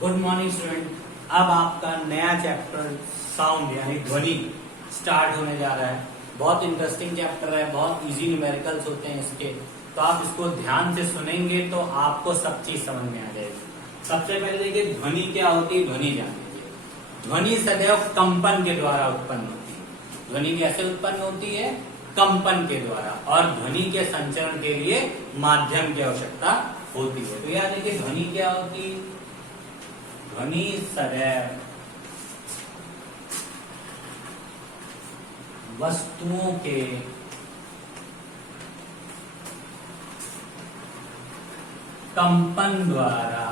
Good morning student. अब आपका नया चैप्टर साउंड यानी ध्वनि स्टार्ट होने जा रहा है। बहुत इंटरेस्टिंग चैप्टर है, बहुत इजी न्यूमेरिकल्स होते हैं इसके, तो आप इसको ध्यान से सुनेंगे तो आपको सब चीज समझ में आ जाएगी। सबसे पहले देखिए ध्वनि क्या होती है, ध्वनि जान लीजिए। ध्वनि सदैव कंपन के द्वारा उत्पन्न होती है। ध्वनि कैसे उत्पन्न होती है? कंपन के द्वारा, और ध्वनि के संचरण के लिए माध्यम की आवश्यकता होती है। तो याद देखिए ध्वनि क्या होती है? ध्वनि सदैव वस्तुओं के कंपन द्वारा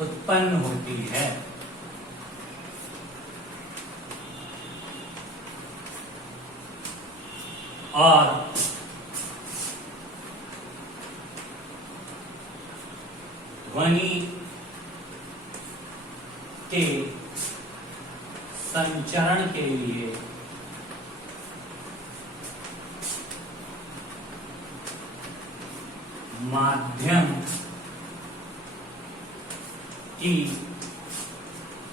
उत्पन्न होती है। और ध्वनि के संचरण के लिए माध्यम की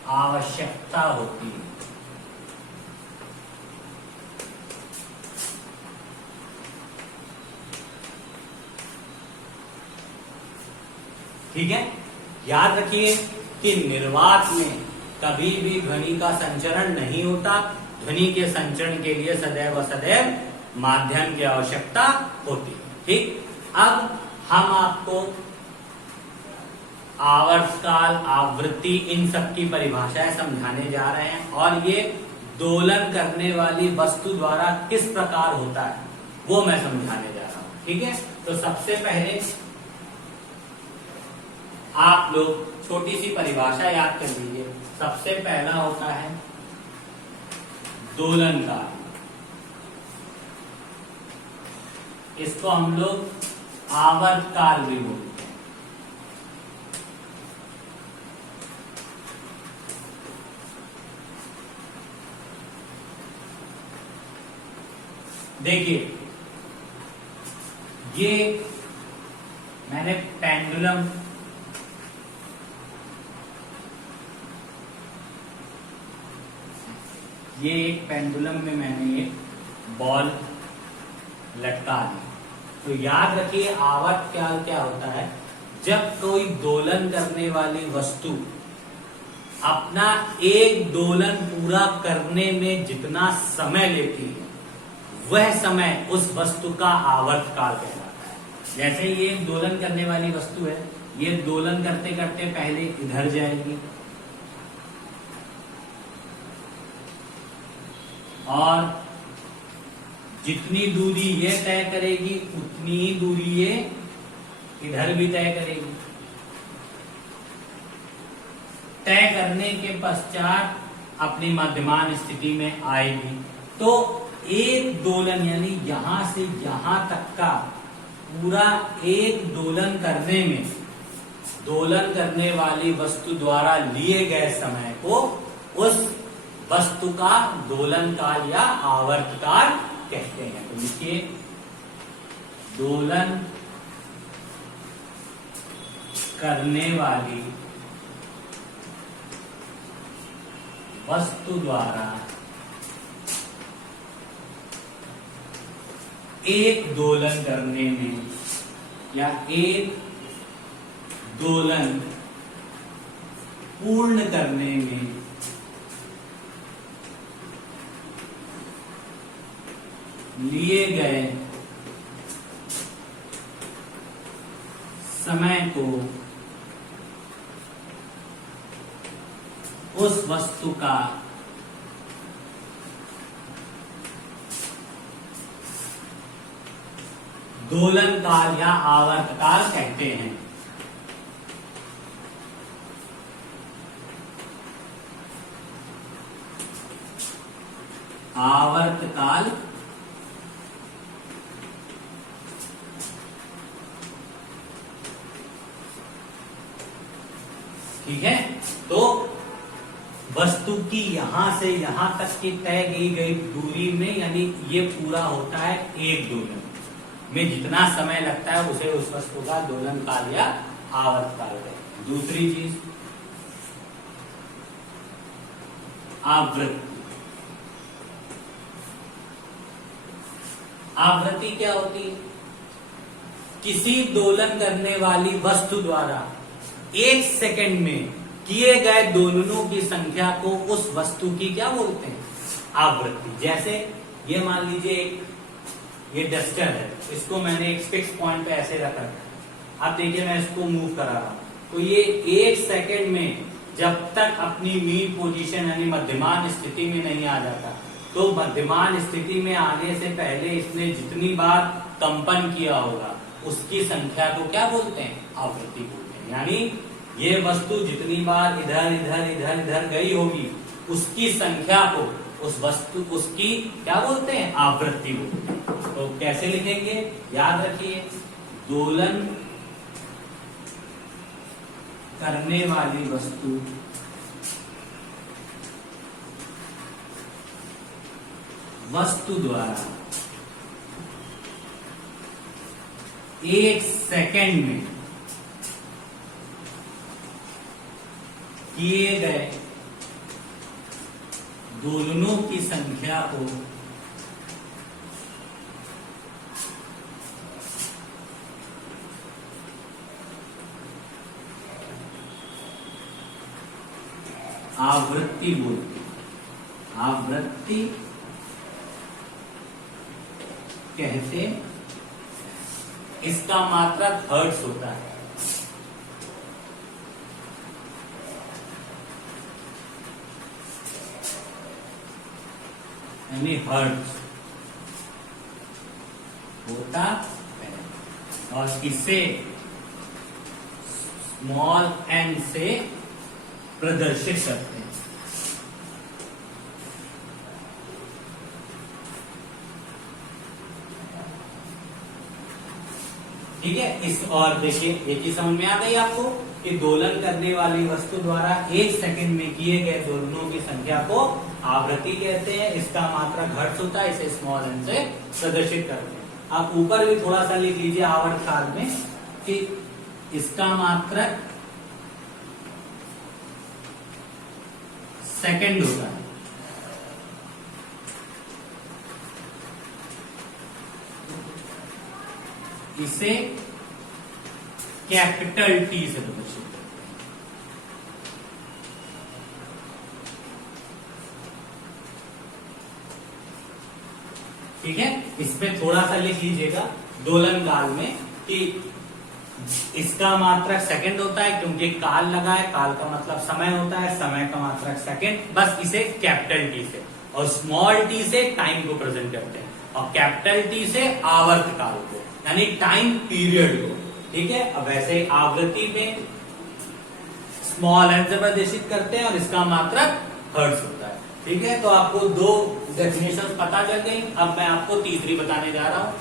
आवश्यकता होती है। ठीक है, याद रखिए कि निर्वात में कभी भी ध्वनि का संचरण नहीं होता। ध्वनि के संचरण के लिए सदैव सदैव माध्यम की आवश्यकता होती है। ठीक, अब हम आपको आवर्तकाल, आवृत्ति, इन सब की परिभाषाएं समझाने जा रहे हैं, और ये दोलन करने वाली वस्तु द्वारा किस प्रकार होता है वो मैं समझाने जा रहा हूं। ठीक है, तो सबसे पहले आप लोग छोटी सी परिभाषा याद कर लीजिए। सबसे पहला होता है दोलन काल। इसको हम लोग आवर्त काल भी बोलते हैं। देखिए ये मैंने पेंडुलम ये एक पेंडुलम में मैंने एक बॉल लटका दी। तो याद रखिए आवर्त काल क्या होता है? जब कोई दोलन करने वाली वस्तु अपना एक दोलन पूरा करने में जितना समय लेती है वह समय उस वस्तु का आवर्त काल कहलाता है। जैसे ये एक दोलन करने वाली वस्तु है, ये दोलन करते करते पहले इधर जाएगी और जितनी दूरी ये तय करेगी उतनी ही दूरी ये इधर भी तय करेगी। तय करने के पश्चात अपनी मध्यमान स्थिति में आएगी। तो एक दोलन यानी यहां से यहां तक का पूरा एक दोलन करने में दोलन करने वाली वस्तु द्वारा लिए गए समय को उस वस्तु का दोलन काल या आवर्त काल कहते हैं। तो लिखिए दोलन करने वाली वस्तु द्वारा एक दोलन करने में या एक दोलन पूर्ण करने में लिए गए समय को उस वस्तु का दोलन काल या आवर्त काल कहते हैं। आवर्त काल ठीक है। तो वस्तु की यहां से यहां तक की तय की गई दूरी में, यानी ये पूरा होता है एक दोलन में, जितना समय लगता है उसे उस वस्तु का दोलन काल या आवर्त काल कहते हैं। दूसरी चीज आवृत्ति। आवृत्ति क्या होती है? किसी दोलन करने वाली वस्तु द्वारा एक सेकंड में किए गए दोलनों की संख्या को उस वस्तु की क्या बोलते हैं? आवृत्ति। जैसे ये मान लीजिए ये डस्टर है, इसको मैंने एक फिक्स पॉइंट पे ऐसे रखा है, अब देखिए मैं इसको मूव करा रहा हूं, तो ये एक सेकंड में जब तक अपनी मीन पोजीशन यानी मध्यमान स्थिति में नहीं आ जाता, तो मध्यमान स्थिति में आने से पहले इसने जितनी बार कंपन किया होगा उसकी संख्या को क्या बोलते हैं? आवृत्ति बोलते हैं। यानी ये वस्तु जितनी बार इधर इधर इधर इधर गई होगी उसकी संख्या को उस वस्तु उसकी क्या बोलते हैं? आवृत्ति बोलते हैं। तो कैसे लिखेंगे? याद रखिए, दोलन करने वाली वस्तु द्वारा एक सेकंड में किए गए दोलनों की संख्या को आवृत्ति बोलते हैं। आवृत्ति कहते, इसका मात्रक हर्ट्ज होता है। यानी हर्ट्ज होता है और इसे स्मॉल एन से प्रदर्शित करते हैं। ठीक है, इस और देखिए ये चीज समझ में आ गई आपको कि दोलन करने वाली वस्तु द्वारा एक सेकंड में किए गए दोलनों की संख्या को आवृत्ति कहते हैं। इसका मात्रक हर्ट्ज होता है, इसे स्मॉल एन से प्रदर्शित करते हैं। आप ऊपर भी थोड़ा सा लिख लीजिए आवर्त काल में कि इसका मात्रक सेकंड होता है। इसे कैपिटल टी से प्रदर्शित करते हैं। ठीक है, इसमें थोड़ा सा लिख लीजिएगा दोलन काल में कि इसका मात्रक सेकंड होता है, क्योंकि काल लगा है, काल का मतलब समय होता है, समय का मात्रक सेकंड। बस इसे कैपिटल टी से और स्मॉल टी से टाइम को प्रेजेंट करते हैं, और कैपिटल टी से आवर्त काल को यानी टाइम पीरियड को। ठीक है, अब वैसे आवृत्ति में स्मॉल एन से प्रदर्शित करते हैं और इसका मात्रक हर्ट्ज होता है। ठीक है, तो आपको दो डेफिनेशन पता चल गई। अब मैं आपको तीसरी बताने जा रहा हूं।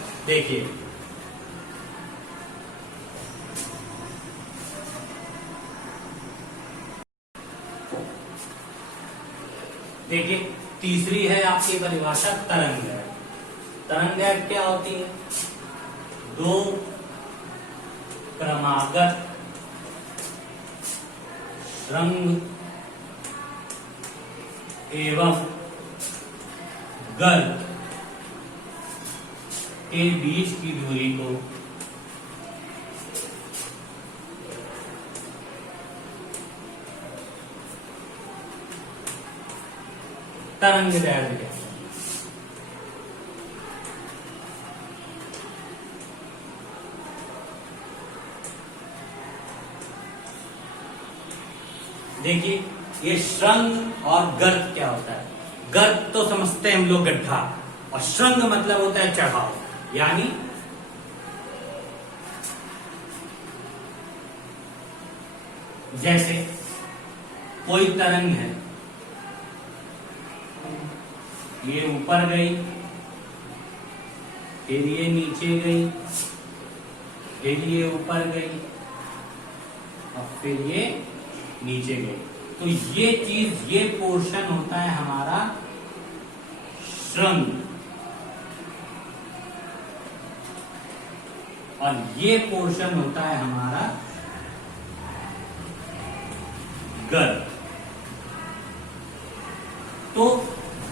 देखिए तीसरी है आपकी परिभाषा तरंग। तरंग क्या होती है? दो क्रमागत श्रृंग एवं गर्त के बीच की दूरी को तरंग दैर्घ्य कहते हैं। देखिए ये श्रृंग और गर्त क्या होता है? गर्त तो समझते हैं हम लोग गड्ढा, और श्रृंग मतलब होता है चढ़ाव। यानी जैसे कोई तरंग है, ये ऊपर गई, फिर ये नीचे गई, फिर ये ऊपर गई और फिर ये नीचे गई। तो ये चीज, ये पोर्शन होता है हमारा श्रृंग, और ये पोर्शन होता है हमारा गर्भ। तो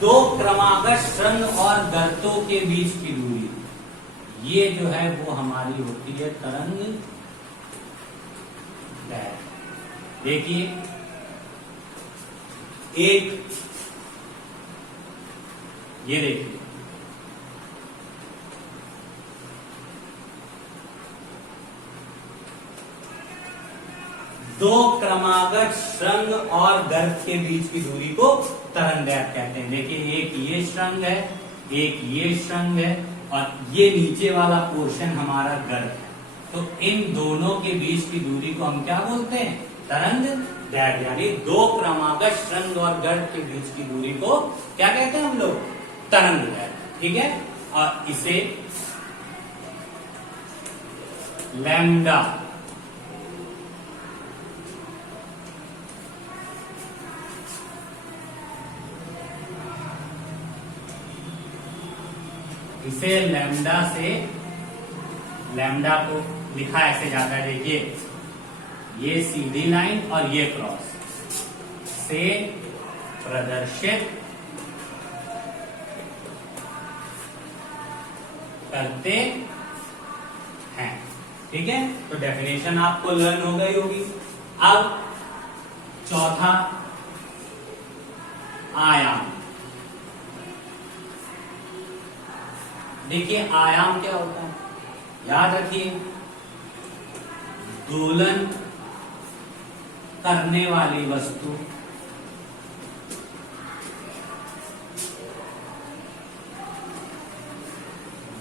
दो क्रमागत श्रृंग और गर्तों के बीच की दूरी, ये जो है वो हमारी होती है तरंग दैर्घ्य। देखिए, एक, ये देखिए, दो क्रमागत श्रृंग और गर्त के बीच की दूरी को तरंग दैर्घ्य कहते हैं। देखिए, एक ये श्रृंग है, एक ये श्रृंग है, और ये नीचे वाला पोर्शन हमारा गर्त है। तो इन दोनों के बीच की दूरी को हम क्या बोलते हैं? तरंग दैर्घ्य। यानी दो क्रमागत श्रृंग और गर्त के बीच की दूरी को क्या कहते हैं हम लोग? तरंग दैर्घ्य। ठीक है, और इसे लैम्डा से, लैम्डा को लिखा ऐसे जाता है। देखिए, ये सीधी लाइन और ये क्रॉस से प्रदर्शित करते हैं। ठीक है, तो डेफिनेशन आपको लर्न हो गई होगी। अब चौथा आयाम। देखिए, आयाम क्या होता है? याद रखिए, दोलन करने वाली वस्तु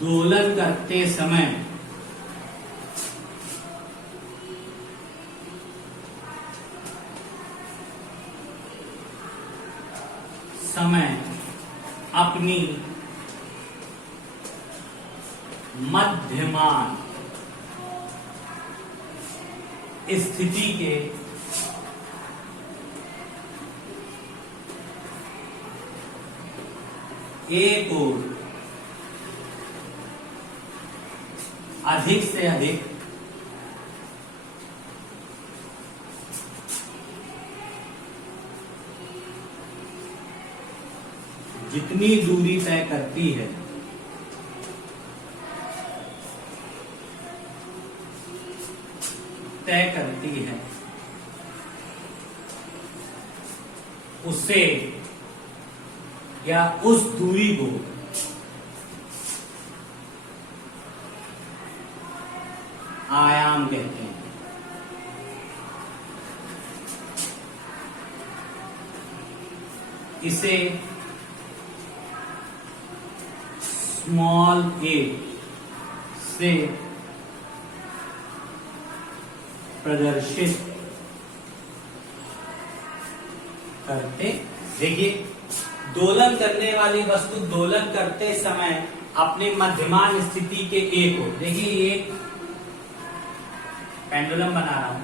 दोलन करते समय अपनी मध्यमान स्थिति के एक ओर अधिक से अधिक जितनी दूरी तय करती है उसे या उस दूरी को आयाम कहते हैं। इसे स्मॉल a से प्रदर्शित करते। देखिए, दोलन करने वाली वस्तु दोलन करते समय अपनी मध्यमान स्थिति के एक ओर, देखिए ये पेंडुलम बना रहा हूं।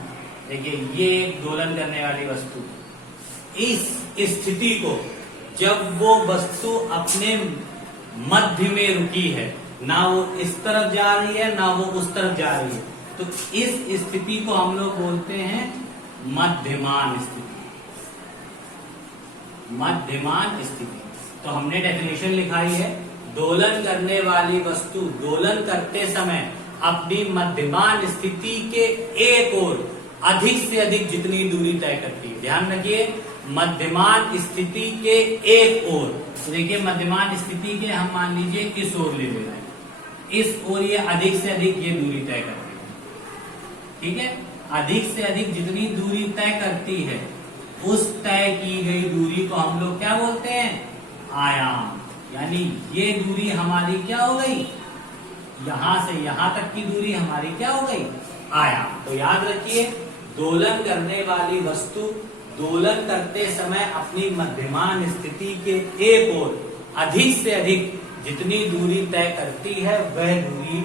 देखिए, ये एक दोलन करने वाली वस्तु, इस स्थिति को जब वो वस्तु अपने मध्य में रुकी है, ना वो इस तरफ जा रही है ना वो उस तरफ जा रही है, तो इस स्थिति को हम लोग बोलते हैं मध्यमान स्थिति। मध्यमान स्थिति, तो हमने डेफिनेशन लिखाई है, दोलन करने वाली वस्तु दोलन करते समय अपनी मध्यमान स्थिति के एक ओर अधिक से अधिक जितनी दूरी तय करती है। ध्यान रखिए, मध्यमान स्थिति के एक ओर, तो देखिए मध्यमान स्थिति के हम मान लीजिए इस ओर ले रहे हैं, इस ओर ये अधिक से अधिक ये दूरी तय करती है। ठीक है, अधिक से अधिक जितनी दूरी तय करती है उस तय की गई दूरी को हम लोग क्या बोलते हैं? आयाम। यानी ये दूरी हमारी क्या हो गई? यहां से यहां तक की दूरी हमारी क्या हो गई? आयाम। तो याद रखिए, दोलन करने वाली वस्तु दोलन करते समय अपनी मध्यमान स्थिति के एक ओर अधिक से अधिक जितनी दूरी तय करती है वह दूरी,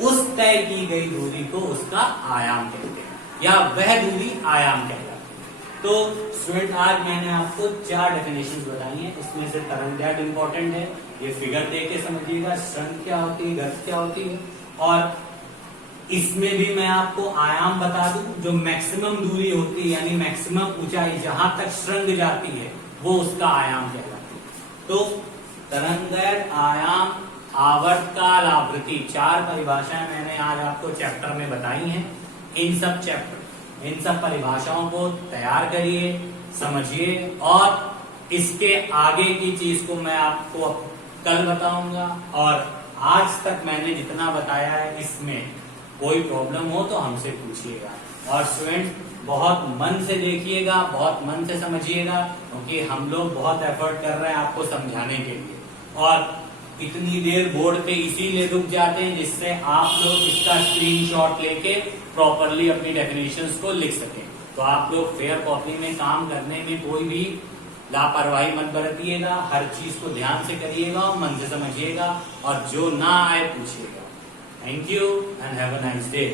उस तय की गई दूरी को उसका आयाम कहते हैं, या वह दूरी आयाम कहलाती है। तो स्टूडेंट आज मैंने आपको 4 डेफिनेशंस बताई हैं, इसमें से तरंग दैर्ध्य इंपॉर्टेंट है, ये फिगर देख के समझिएगा, श्रृंग क्या होती है, गति क्या होती है, और इसमें भी मैं आपको आयाम बता दूं, जो मैक्सिमम दूरी होती है यानी मैक्सिमम ऊंचाई जहां तक श्रृंग जाती है वो उसका आयाम कहलाती है। तो तरंग दैर्ध्य, आयाम, आवर्तकाल, आवृत्ति, 4 परिभाषाएं मैंने आज आपको चैप्टर में बताई हैं। इन सब परिभाषाओं को तैयार करिए, समझिए, और इसके आगे की चीज को मैं आपको कल बताऊंगा। और आज तक मैंने जितना बताया है इसमें कोई प्रॉब्लम हो तो हमसे पूछिएगा। और स्टूडेंट्स बहुत मन से देखिएगा, बहुत मन से समझिएगा, क्योंकि हम लोग बहुत एफर्ट कर रहे हैं आपको समझाने के लिए। और इतनी देर बोर्ड पे इसीलिए रुक जाते हैं जिससे आप लोग इसका स्क्रीनशॉट लेके प्रॉपरली अपनी डेफिनेशंस को लिख सकें। तो आप लोग फेयर कॉपी में काम करने में कोई भी लापरवाही मत बरतिएगा, हर चीज को ध्यान से करिएगा और मन से समझिएगा, और जो ना आए पूछिएगा। Thank you and have a nice day.